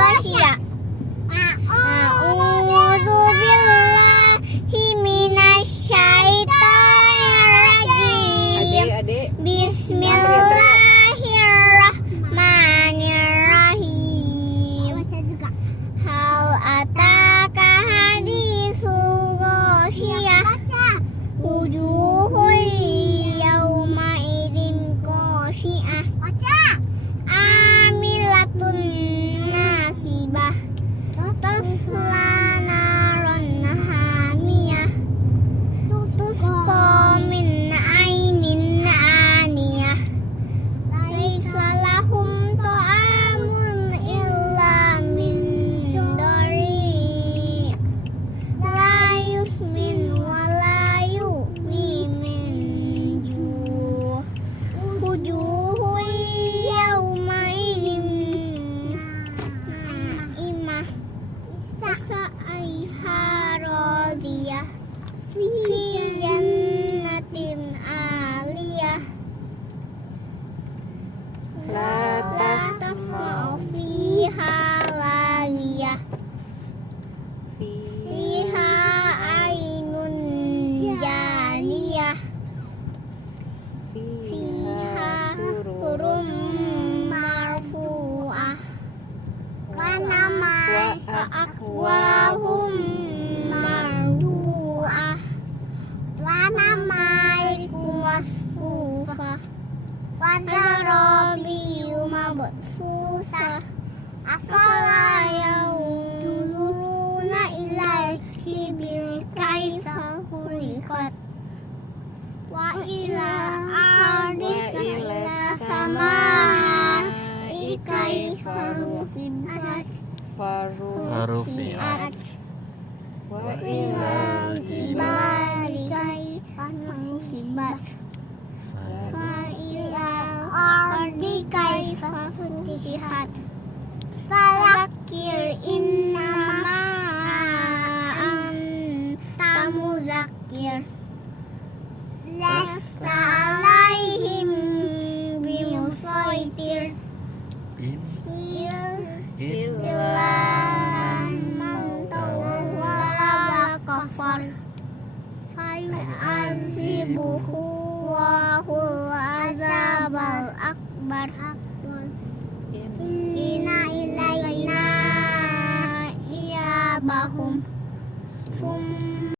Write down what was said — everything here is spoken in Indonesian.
Ghashiyah. A'udzu billahi minasyaitonir rajim. Bismillahirrahmanirrahim. Hal ataka haditsul Ghashiyah. Wujuhun yawma idzin khashi'ah. Amilatun nasibah. Tasla naron hamiyah. Tusqa min ainin aniyah. Laisa lahum ta'amun illa min dari. La yusmin wa la yughni min ju'. Wujuhun yawma idzin na'imah. Sa'aiha radiyah. Fi jannatin aliyah. La tasma'u fiha laghiyah. Fiha ainun janiyah. Fiha hurum marfu'ah. Wa akwahum mardu'ah. Wa namariku masfufah. Wa zarabiyu mabsusah. Afala yanzuruna ilal ibil kaifa khuliqat. Wa ila ardi ila samai kaifa rufi'at. Farufi'at. Wa ila jibali kaifa nusibat. Wa ila ardi kaifa futihat. Falakir innama anta muzakkir. Lasta alaihim bimusaitir. Illa man tawalla wa kafar. Fayu'adzibuhu Allahul azabal akbar. Inna ilaina iyabahum.